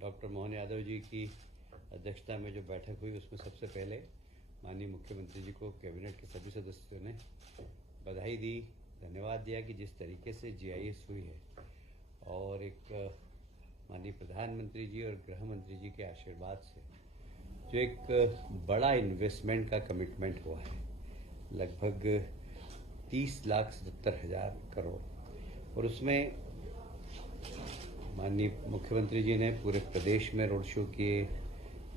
Doctor Mohan Yadav ji की अध्यक्षता में जो बैठक हुई उसमें सबसे पहले माननीय मुख्यमंत्री जी को कैबिनेट के सभी सदस्यों ने बधाई दी, धन्यवाद दिया कि जिस तरीके से जीआईएस हुई है और एक माननीय प्रधानमंत्री जी और गृह मंत्री जी के आशीर्वाद से जो एक बड़ा इन्वेस्टमेंट का कमिटमेंट हुआ है, लगभग 30,77,000 करोड़, और उसमें माननीय मुख्यमंत्री जी ने पूरे प्रदेश में रोड शो किए,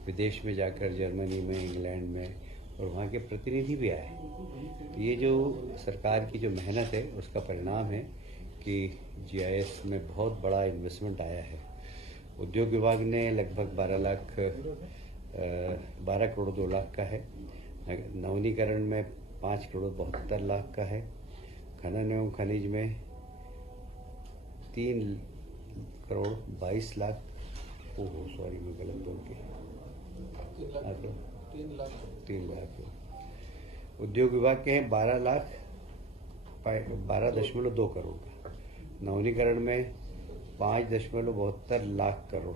विदेश में जाकर जर्मनी में, इंग्लैंड में, और वहाँ के प्रतिनिधि भी आए। तो ये जो सरकार की जो मेहनत है उसका परिणाम है कि जीआईएस में बहुत बड़ा इन्वेस्टमेंट आया है। उद्योग विभाग ने लगभग 12 करोड़ 2 लाख का है, नवीनीकरण में 5 करोड़ 72 लाख का है, खनन एवं खनिज में 3 करोड़ 22 लाख, सॉरी मैं गलत बोल के 3 लाख। उद्योग विभाग के हैं 12.2 करोड़ का, नवीनीकरण में 5.72 लाख करोड़,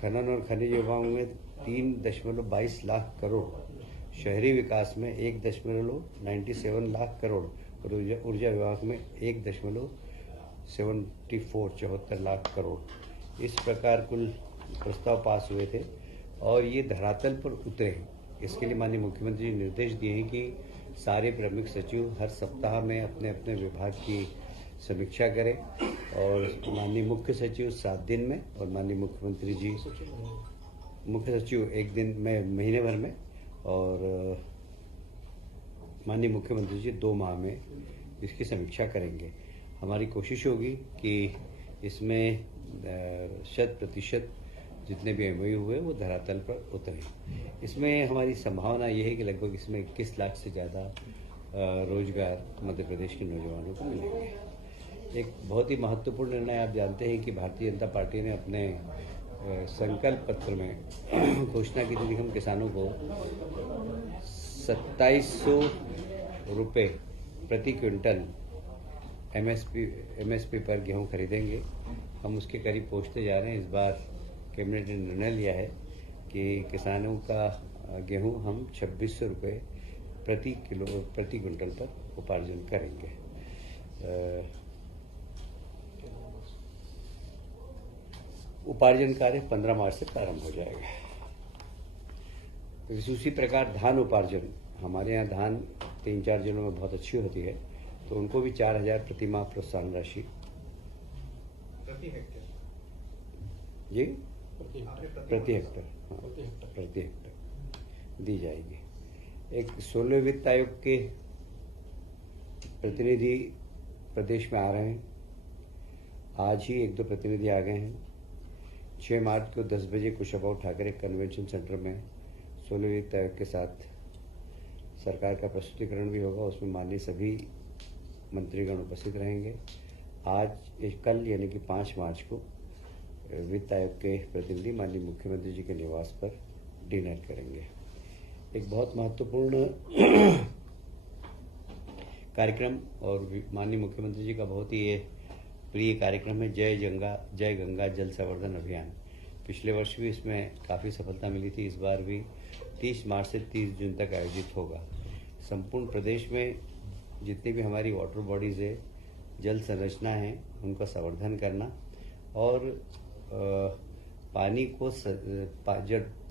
खनन और खनिज विभाग में 3.22 लाख करोड़, शहरी विकास में 1.97 लाख करोड़ और ऊर्जा विभाग में 1.74 लाख करोड़। इस प्रकार कुल प्रस्ताव पास हुए थे और ये धरातल पर उतरे हैं। इसके लिए माननीय मुख्यमंत्री जी ने निर्देश दिए हैं कि सारे प्रमुख सचिव हर सप्ताह में अपने अपने विभाग की समीक्षा करें और माननीय मुख्य सचिव 7 दिन में और माननीय मुख्यमंत्री जी मुख्य सचिव 1 दिन में महीने भर में और माननीय मुख्यमंत्री जी 2 माह में इसकी समीक्षा करेंगे। हमारी कोशिश होगी कि इसमें 100% जितने भी एमओयू हुए वो धरातल पर उतरे। इसमें हमारी संभावना ये है कि लगभग इसमें 21 लाख से ज़्यादा रोजगार मध्य प्रदेश के नौजवानों को मिलेंगे। एक बहुत ही महत्वपूर्ण निर्णय आप जानते हैं कि भारतीय जनता पार्टी ने अपने संकल्प पत्र में घोषणा की थी कि हम किसानों को 2700 रुपये प्रति क्विंटल एमएसपी पर गेहूं खरीदेंगे। हम उसके करीब पहुंचते जा रहे हैं। इस बार कैबिनेट ने निर्णय लिया है कि किसानों का गेहूं हम 2600 रुपये प्रति क्विंटल पर उपार्जन करेंगे। उपार्जन कार्य 15 मार्च से प्रारंभ हो जाएगा। उसी प्रकार धान उपार्जन, हमारे यहाँ धान 3-4 जिलों में बहुत अच्छी होती है, तो उनको भी 4,000 प्रति माह प्रोत्साहन राशि प्रति हेक्टेयर जी प्रति हेक्टर दी जाएगी। एक 16वें वित्त आयोग के प्रतिनिधि प्रदेश में आ रहे हैं। आज ही 1-2 प्रतिनिधि आ गए हैं। 6 मार्च को 10 बजे कुशाभाऊ ठाकरे कन्वेंशन सेंटर में 16वें वित्त आयोग के साथ सरकार का प्रस्तुतिकरण भी होगा। उसमें माननीय सभी मंत्रीगण उपस्थित रहेंगे। कल यानी कि 5 मार्च को वित्त आयोग के प्रतिनिधि माननीय मुख्यमंत्री जी के निवास पर डिनर करेंगे। एक बहुत महत्वपूर्ण कार्यक्रम और माननीय मुख्यमंत्री जी का बहुत ही प्रिय कार्यक्रम है जय गंगा जल संवर्धन अभियान। पिछले वर्ष भी इसमें काफ़ी सफलता मिली थी। इस बार भी 30 मार्च से 30 जून तक आयोजित होगा। संपूर्ण प्रदेश में जितनी भी हमारी वाटर बॉडीज़ है, जल संरचना है, उनका संवर्धन करना और पानी को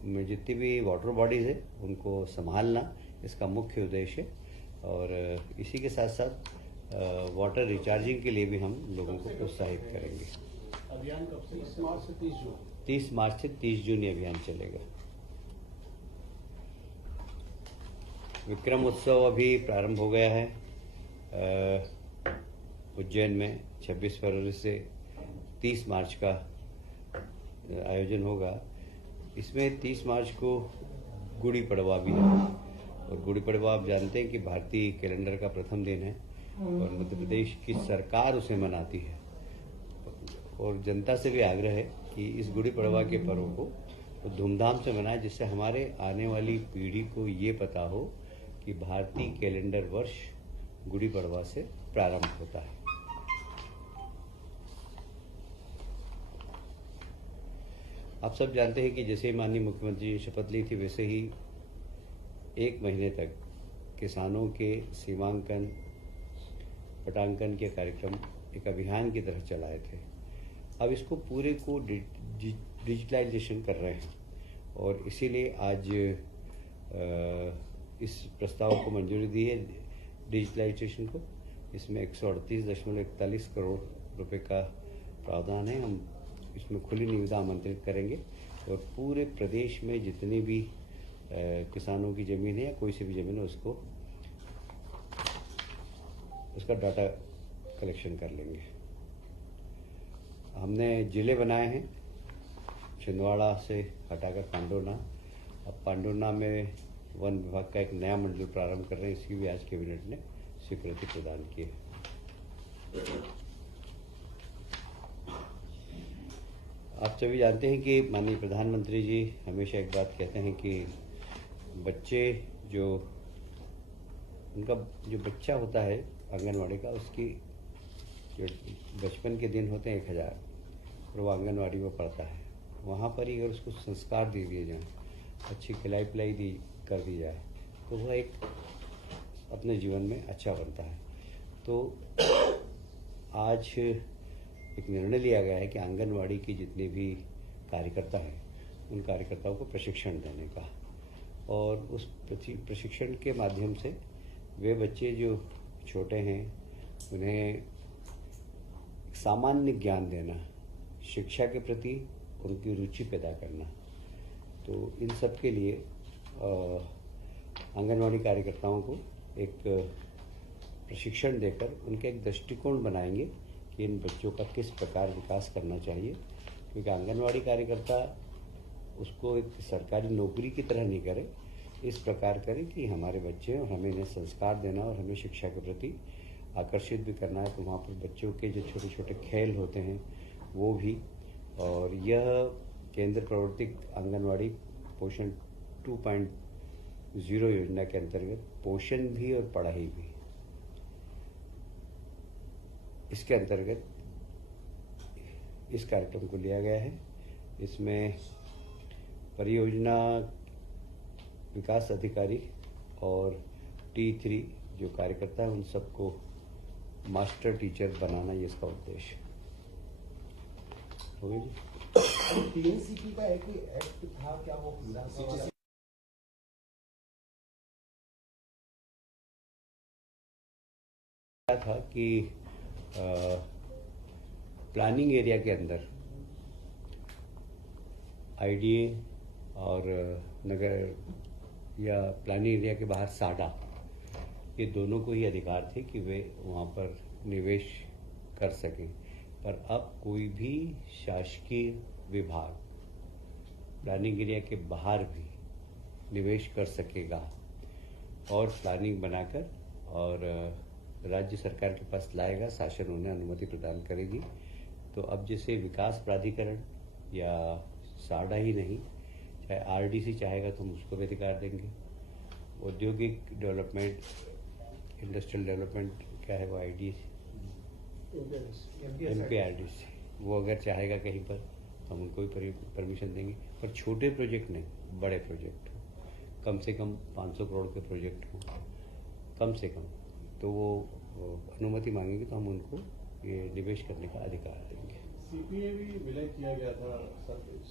में जितनी भी वाटर बॉडीज़ है उनको संभालना इसका मुख्य उद्देश्य है। और इसी के साथ साथ वाटर रिचार्जिंग के लिए भी हम लोगों को प्रोत्साहित करेंगे। अभियान कब से? 30 मार्च से 30 जून। 30 मार्च से 30 जून ये अभियान चलेगा। विक्रम उत्सव अभी प्रारंभ हो गया है उज्जैन में। 26 फरवरी से 30 मार्च का आयोजन होगा। इसमें 30 मार्च को गुड़ी पड़वा भी है और गुड़ी पड़वा आप जानते हैं कि भारतीय कैलेंडर का प्रथम दिन है और मध्य प्रदेश की सरकार उसे मनाती है। और जनता से भी आग्रह है कि इस गुड़ी पड़वा के पर्व को धूमधाम से मनाएं, जिससे हमारे आने वाली पीढ़ी को ये पता हो कि भारतीय कैलेंडर वर्ष गुड़ी पड़वा से प्रारंभ होता है। आप सब जानते हैं कि जैसे ही माननीय मुख्यमंत्री जी ने शपथ ली थी, वैसे ही 1 महीने तक किसानों के सीमांकन पटांकन के कार्यक्रम एक अभियान की तरह चलाए थे। अब इसको पूरे को डिजिटलाइजेशन कर रहे हैं और इसीलिए आज इस प्रस्ताव को मंजूरी दी है डिजिटलाइजेशन को। इसमें 138.41 करोड़ रुपए का प्रावधान है। हम इसमें खुली निविदा आमंत्रित करेंगे और पूरे प्रदेश में जितनी भी किसानों की ज़मीन है या कोई सी भी ज़मीन है उसका डाटा कलेक्शन कर लेंगे। हमने जिले बनाए हैं, छिंदवाड़ा से हटाकर पांडुर्ना। अब पांडुर्ना में वन विभाग का एक नया मंडल प्रारंभ कर रहे हैं, इसकी भी आज कैबिनेट ने स्वीकृति प्रदान की है। आप सभी जानते हैं कि माननीय प्रधानमंत्री जी हमेशा एक बात कहते हैं कि बच्चे उनका जो बच्चा होता है आंगनवाड़ी का, उसकी जो बचपन के दिन होते हैं 1000 और वो आंगनवाड़ी में पढ़ता है। वहाँ पर ही अगर उसको संस्कार दे दिए जाएँ, अच्छी खिलाई पिलाई कर दी जाए, तो वह एक अपने जीवन में अच्छा बनता है। तो आज एक निर्णय लिया गया है कि आंगनवाड़ी की जितने भी कार्यकर्ता हैं उन कार्यकर्ताओं को प्रशिक्षण देने का, और उस प्रशिक्षण के माध्यम से वे बच्चे जो छोटे हैं उन्हें सामान्य ज्ञान देना, शिक्षा के प्रति उनकी रुचि पैदा करना। तो इन सब के लिए आंगनवाड़ी कार्यकर्ताओं को एक प्रशिक्षण देकर उनका एक दृष्टिकोण बनाएंगे कि इन बच्चों का किस प्रकार विकास करना चाहिए। क्योंकि आंगनवाड़ी कार्यकर्ता उसको एक सरकारी नौकरी की तरह नहीं करे, इस प्रकार करे कि हमारे बच्चे हैं और हमें इन्हें संस्कार देना और हमें शिक्षा के प्रति आकर्षित भी करना है। तो वहाँ पर बच्चों के जो छोटे छोटे खेल होते हैं वो भी, और यह केंद्र प्रवर्तित आंगनवाड़ी पोषण 2.0 योजना के अंतर्गत पोषण भी और पढ़ाई भी, इसके अंतर्गत इस कार्यक्रम को लिया गया है। इसमें परियोजना विकास अधिकारी और T3 जो कार्यकर्ता है उन सबको मास्टर टीचर बनाना, ये इसका उद्देश्य हो गया जी। TNCP का एक एक्ट था, क्या वो विधानसभा था कि प्लानिंग एरिया के अंदर IDA और नगर या प्लानिंग एरिया के बाहर साडा, ये दोनों को ही अधिकार थे कि वे वहाँ पर निवेश कर सकें। पर अब कोई भी शासकीय विभाग प्लानिंग एरिया के बाहर भी निवेश कर सकेगा और प्लानिंग बनाकर और राज्य सरकार के पास लाएगा, शासन उन्हें अनुमति प्रदान करेगी। तो अब जैसे विकास प्राधिकरण या साडा ही नहीं, चाहे RDC चाहेगा तो हम उसको भी अधिकार देंगे। औद्योगिक डेवलपमेंट, इंडस्ट्रियल डेवलपमेंट क्या है वो MPRDC, वो अगर चाहेगा कहीं पर तो हम उनको भी परमिशन देंगे। पर छोटे प्रोजेक्ट नहीं, बड़े प्रोजेक्ट हो, कम से कम 500 करोड़ के प्रोजेक्ट हो कम से कम, तो वो अनुमति मांगेंगे तो हम उनको ये निवेश करने का अधिकार देंगे। CPA भी विलय किया गया था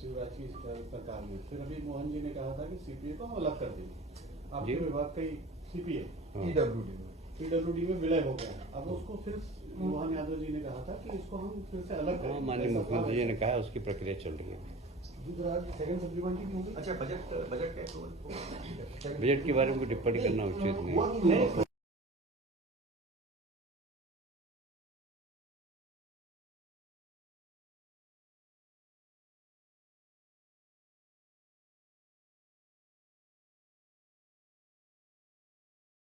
शिवराज की सरकार में, फिर अभी मोहन जी ने कहा था कि CPA को हम अलग कर देंगे। आपके विभाग का CPA PWD में विलय हो गया, अब उसको फिर मोहन यादव जी ने कहा था कि इसको हम फिर से अलग करें। माननीय मुख्यमंत्री जी ने कहा उसकी प्रक्रिया चल रही है। अच्छा, बजट बजट के बारे में टिप्पणी करना उचित नहीं है।